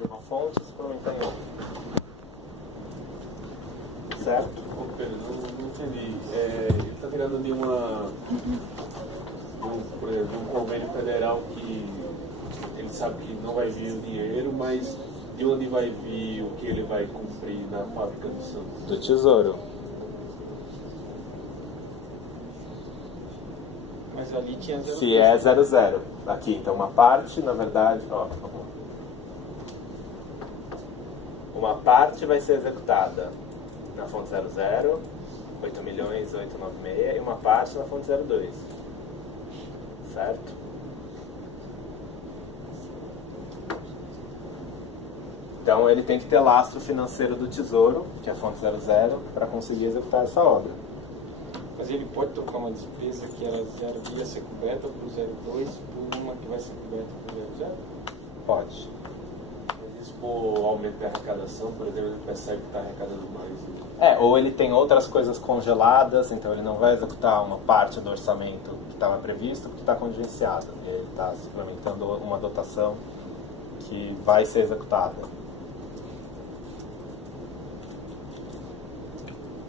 de uma fonte e suplementar em outra. Certo? Pedro, não entendi. Ele está tirando de por exemplo, um convênio federal que ele sabe que não vai vir o dinheiro, mas de onde vai vir o que ele vai cumprir na fábrica do Santos? Do Tesouro. Mas ali tinha 0. Se é 00. Aqui, então uma parte, na verdade, ó, uma parte vai ser executada na fonte 00, 8.896, e uma parte na fonte 02. Certo? Então ele tem que ter lastro financeiro do Tesouro, que é a fonte 00, para conseguir executar essa obra. Mas ele pode tocar uma despesa que era 0 ia ser coberta por 02 por uma que vai ser coberta por 00? Pode. Isso por aumento da arrecadação, por exemplo, ele percebe que está arrecadando mais. Ou ele tem outras coisas congeladas, então ele não vai executar uma parte do orçamento que estava previsto porque está contingenciado. Ele está suplementando uma dotação que vai ser executada.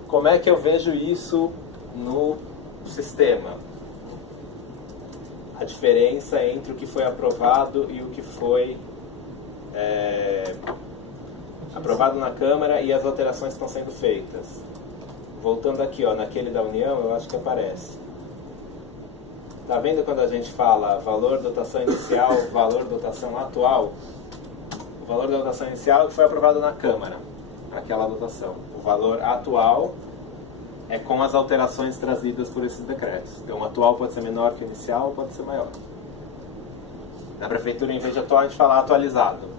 Como é que eu vejo isso no sistema? A diferença entre o que foi aprovado e o que foi aprovado na Câmara e as alterações que estão sendo feitas. Voltando aqui, ó, naquele da União, eu acho que aparece. Tá vendo quando a gente fala valor dotação inicial, valor dotação atual? O valor da dotação inicial que foi aprovado na Câmara, aquela dotação. O valor atual é com as alterações trazidas por esses decretos. Então o atual pode ser menor que o inicial ou pode ser maior. Na Prefeitura, em vez de atual, a gente fala atualizado.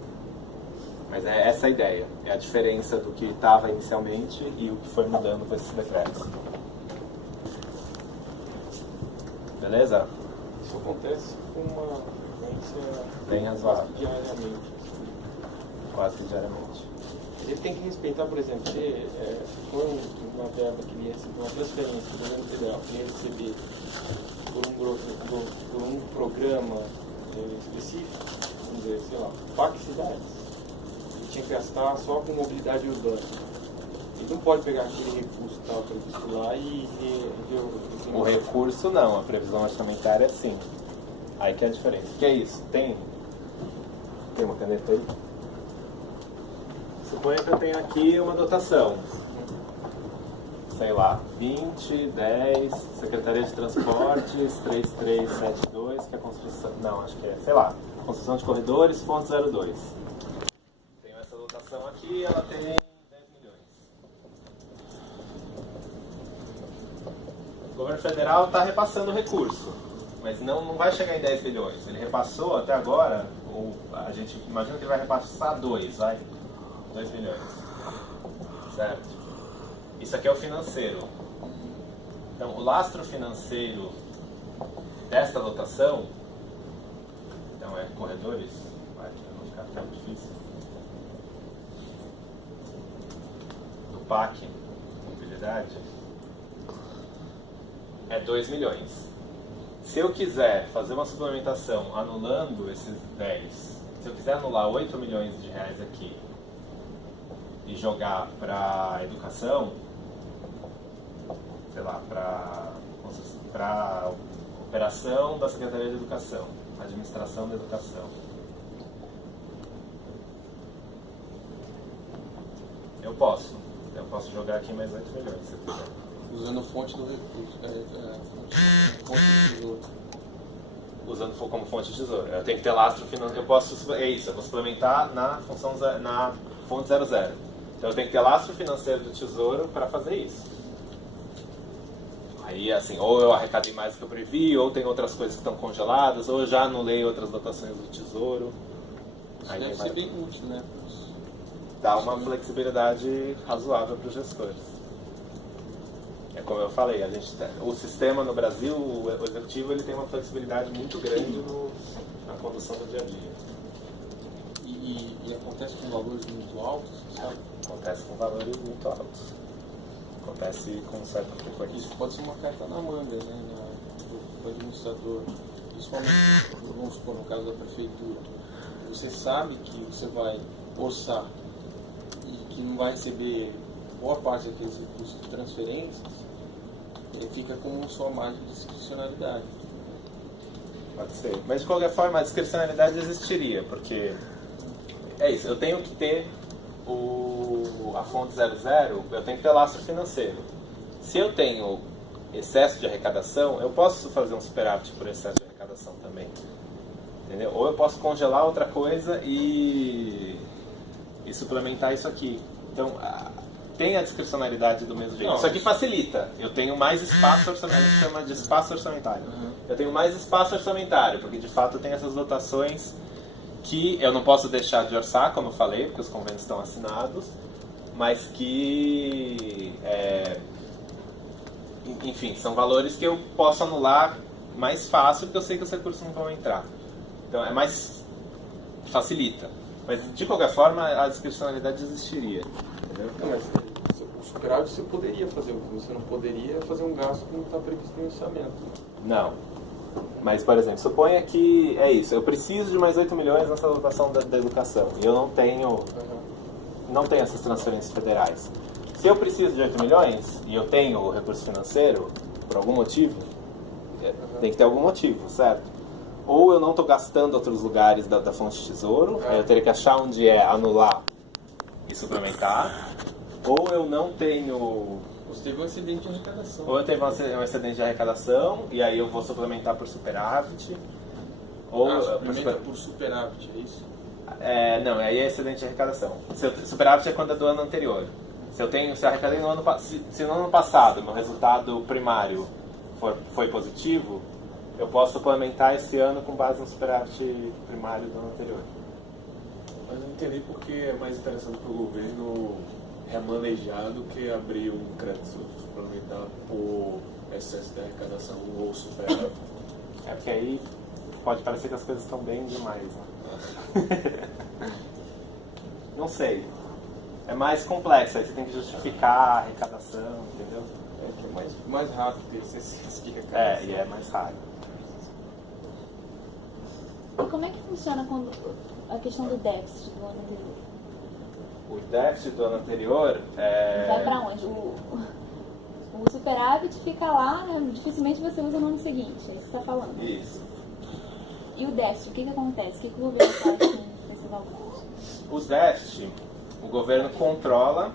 Mas é essa a ideia. É a diferença do que estava inicialmente e o que foi mudando com esses decretos. Beleza? Isso acontece com uma frequência Bem razoável. diariamente. Quase que diariamente. Ele tem que respeitar, por exemplo, se for uma verba que ele recebe, uma transferência do governo federal, que ele receber por um programa específico, vamos dizer, sei lá, Parque Cidades. Ele tinha que gastar só com mobilidade urbana. Ele não pode pegar aquele recurso que estava previsto lá e O recurso não, a previsão orçamentária sim. Aí que é a diferença. O que é isso? Tem uma caneta aí? Suponha que eu tenho aqui uma dotação. Sei lá, 20, 10, Secretaria de Transportes, 3372, que é a construção... Não, acho que é, sei lá, construção de corredores, fonte 02. Tenho essa dotação aqui, ela tem 10 milhões. O governo federal está repassando o recurso, mas não vai chegar em 10 bilhões. Ele repassou até agora, a gente imagina que ele vai repassar 2 bilhões. Certo? Isso aqui é o financeiro. Então, o lastro financeiro desta dotação, então é corredores, vai não ficar tão difícil. Do PAC, mobilidade, é 2 milhões. Se eu quiser fazer uma suplementação anulando esses 10, se eu quiser anular 8 milhões de reais aqui e jogar para educação, sei lá, para operação da Secretaria de Educação, administração da educação. Eu posso jogar aqui mais 8 milhões, se eu quiser. Usando a fonte do recurso, fonte do tesouro. Usando como fonte de tesouro. Eu tenho que ter lastro financeiro. Eu vou suplementar na função na fonte 00. Então eu tenho que ter lastro financeiro do tesouro para fazer isso. Aí assim, ou eu arrecadei mais do que eu previ, ou tem outras coisas que estão congeladas, ou eu já anulei outras dotações do tesouro. Isso deve ser bem útil, né? Dá uma flexibilidade razoável para os gestores. É como eu falei, o sistema no Brasil, o executivo, ele tem uma flexibilidade muito grande na condução do dia a dia. E acontece com valores muito altos, sabe? Acontece com valores muito altos. Acontece com certa frequência. Isso pode ser uma carta na manga, né? Do administrador. Principalmente, vamos supor, no caso da prefeitura. você sabe que você vai orçar e que não vai receber boa parte daqueles recursos de transferências, fica com sua margem de discricionalidade. Pode ser. Mas de qualquer forma a discricionalidade existiria, porque é isso, eu tenho que ter a fonte 00, eu tenho que ter lastro financeiro. Se eu tenho excesso de arrecadação, eu posso fazer um superávit por excesso de arrecadação também. Entendeu? Ou eu posso congelar outra coisa e suplementar isso aqui. Então, tem a discricionalidade do mesmo jeito. Isso aqui facilita. Eu tenho mais espaço orçamentário, a gente chama de espaço orçamentário. Eu tenho mais espaço orçamentário, porque de fato eu tenho essas dotações que eu não posso deixar de orçar, como eu falei, porque os convênios estão assinados, mas que, enfim, são valores que eu posso anular mais fácil, porque eu sei que os recursos não vão entrar. Então, facilita. Mas, de qualquer forma, a discricionalidade existiria. Entendeu? Não, mas o superávit você poderia fazer, você não poderia fazer um gasto que não está previsto no orçamento. Não. Mas, por exemplo, suponha que é isso, eu preciso de mais 8 milhões nessa dotação da educação e eu não tenho essas transferências federais. Se eu preciso de 8 milhões e eu tenho o recurso financeiro, por algum motivo, tem que ter algum motivo, certo? Ou eu não estou gastando outros lugares da fonte de tesouro, aí eu teria que achar onde anular e suplementar, ou eu não tenho... Você teve um excedente de arrecadação. Ou eu tenho um excedente de arrecadação, e aí eu vou suplementar por superávit. Ou suplementa por superávit, é isso? Não, aí é excedente de arrecadação. Superávit é quando é do ano anterior. Se eu arrecadei no ano se no ano passado meu resultado primário foi positivo, eu posso suplementar esse ano com base no superávit primário do ano anterior. Mas eu entendi porque é mais interessante para o governo remanejar do que abrir um crédito suplementar por excesso de arrecadação ou superávit. É porque aí pode parecer que as coisas estão bem demais, né? Não sei. É mais complexo, aí você tem que justificar a arrecadação, entendeu? Que é mais rápido ter esse excesso de arrecadação. E é mais raro. E como é que funciona a questão do déficit do ano anterior? O déficit do ano anterior vai para onde? O superávit fica lá, né? Dificilmente você usa no ano seguinte, é isso que você está falando. Isso. E o déficit, o que acontece? O que o governo faz com esse valor? O déficit, o governo controla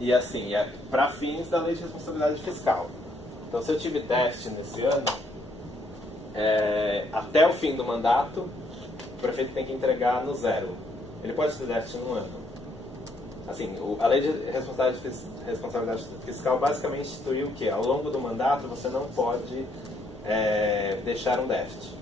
e assim, é para fins da lei de responsabilidade fiscal. Então, se eu tive déficit nesse ano, até o fim do mandato, o prefeito tem que entregar no zero. Ele pode ter déficit no ano. Assim, a lei de responsabilidade fiscal basicamente instituiu o quê? Ao longo do mandato você não pode deixar um déficit.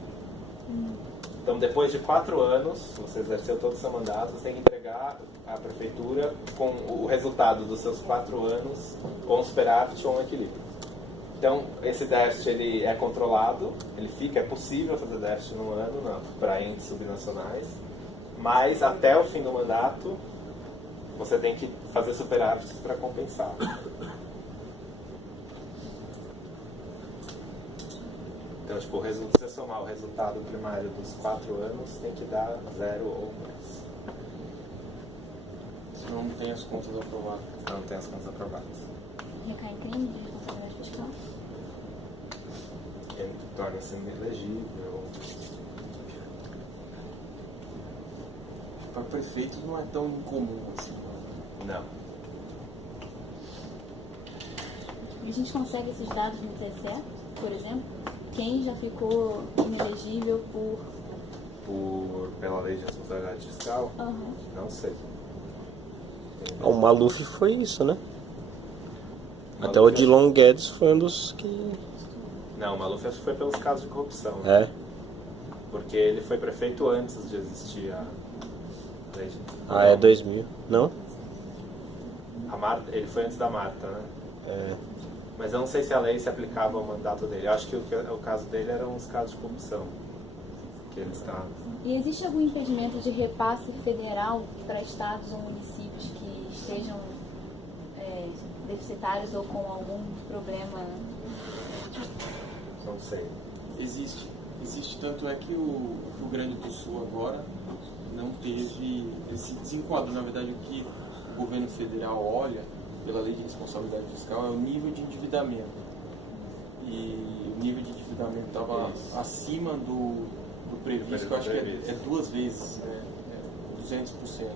Então, depois de 4 anos, você exerceu todo o seu mandato, você tem que entregar à prefeitura com o resultado dos seus 4 anos, com superávit ou um equilíbrio. Então, esse déficit ele é controlado, é possível fazer déficit no ano, para entes subnacionais, mas até o fim do mandato, você tem que fazer superávites para compensar. Então, tipo, se você somar o resultado primário dos 4 anos, tem que dar 0 ou mais. Senão não tem as contas aprovadas. Não tem as contas aprovadas. Recai em crime de responsabilidade fiscal? Ele torna-se inelegível. Para prefeitos não é tão incomum assim. Não. E a gente consegue esses dados no TSE, por exemplo? Quem já ficou inelegível Pela lei de responsabilidade fiscal? Não sei. O Maluf foi isso, né? Até o Odilon Guedes foi um dos que... Não, o Maluf acho que foi pelos casos de corrupção. É. Porque ele foi prefeito antes de existir a lei de... É 2000. Não? Ele foi antes da Marta, né? É. Mas eu não sei se a lei se aplicava ao mandato dele. Eu acho que o caso dele eram os casos de corrupção. Que ele está... E existe algum impedimento de repasse federal para estados ou municípios que estejam deficitários ou com algum problema? Não sei. Existe Existe, tanto é que o Rio Grande do Sul agora não teve, ele se desenquadrou. Na verdade, o que o governo federal olha pela lei de responsabilidade fiscal é o nível de endividamento. E o nível de endividamento estava acima do previsto, que eu acho que é 2 vezes, 200%.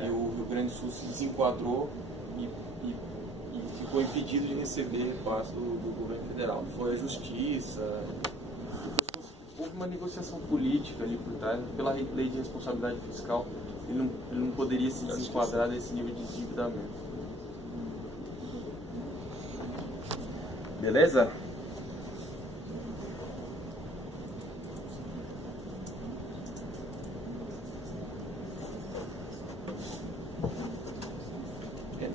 E o Rio Grande do Sul se desenquadrou e ficou impedido de receber parte do governo federal. Foi a justiça. Houve uma negociação política ali por trás, pela lei de responsabilidade fiscal, ele não poderia se desenquadrar desse nível de endividamento. Beleza?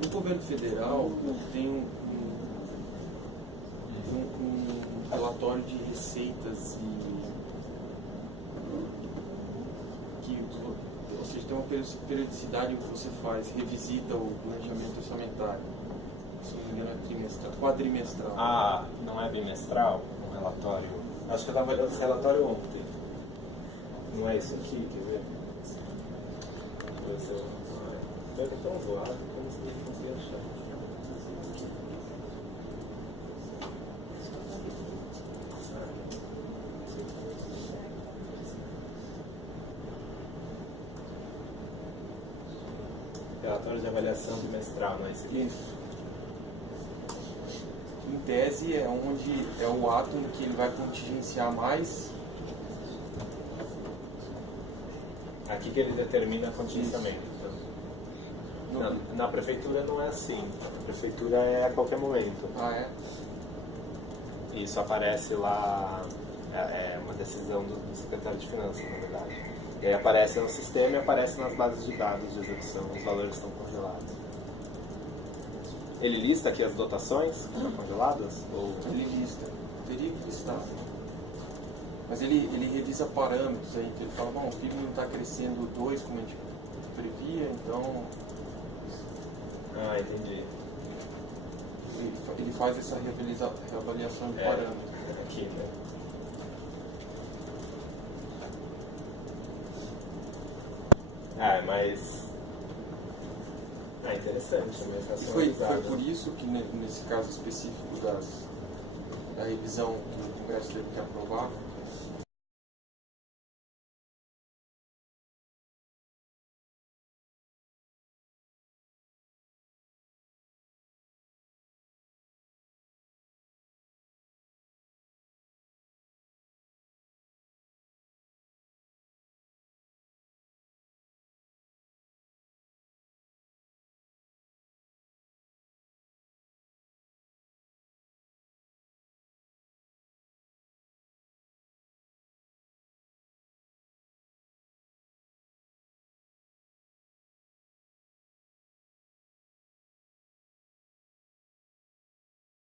No governo federal tem um relatório de receitas ou seja, tem uma periodicidade que você faz, revisita o planejamento orçamentário. Se não me engano é trimestral, quadrimestral. Ah, não é bimestral? Um relatório? Acho que eu estava olhando esse relatório ontem. Não é isso aqui, quer ver? Deve estar tão zoado que eu não consegui achar. Relatório de avaliação bimestral, não é isso aqui? Isso. Em tese é onde é o ato em que ele vai contingenciar mais. Aqui que ele determina contingenciamento. Então. Na prefeitura não é assim. A prefeitura é a qualquer momento. Ah, é? Isso aparece lá, é uma decisão do secretário de Finanças, na verdade. E aí aparece no sistema e aparece nas bases de dados de execução, os valores estão congelados. Ele lista aqui as dotações que estão congeladas? Ou... Ele lista. Teria que listar. Mas ele revisa parâmetros aí, que ele fala, bom, o PIB não está crescendo 2 como a gente previa, então... Ah, entendi. Ele faz essa reavaliação de parâmetros. Aqui, né? Mas... interessante também. Foi por isso que nesse caso específico da revisão que o Congresso teve que aprovar,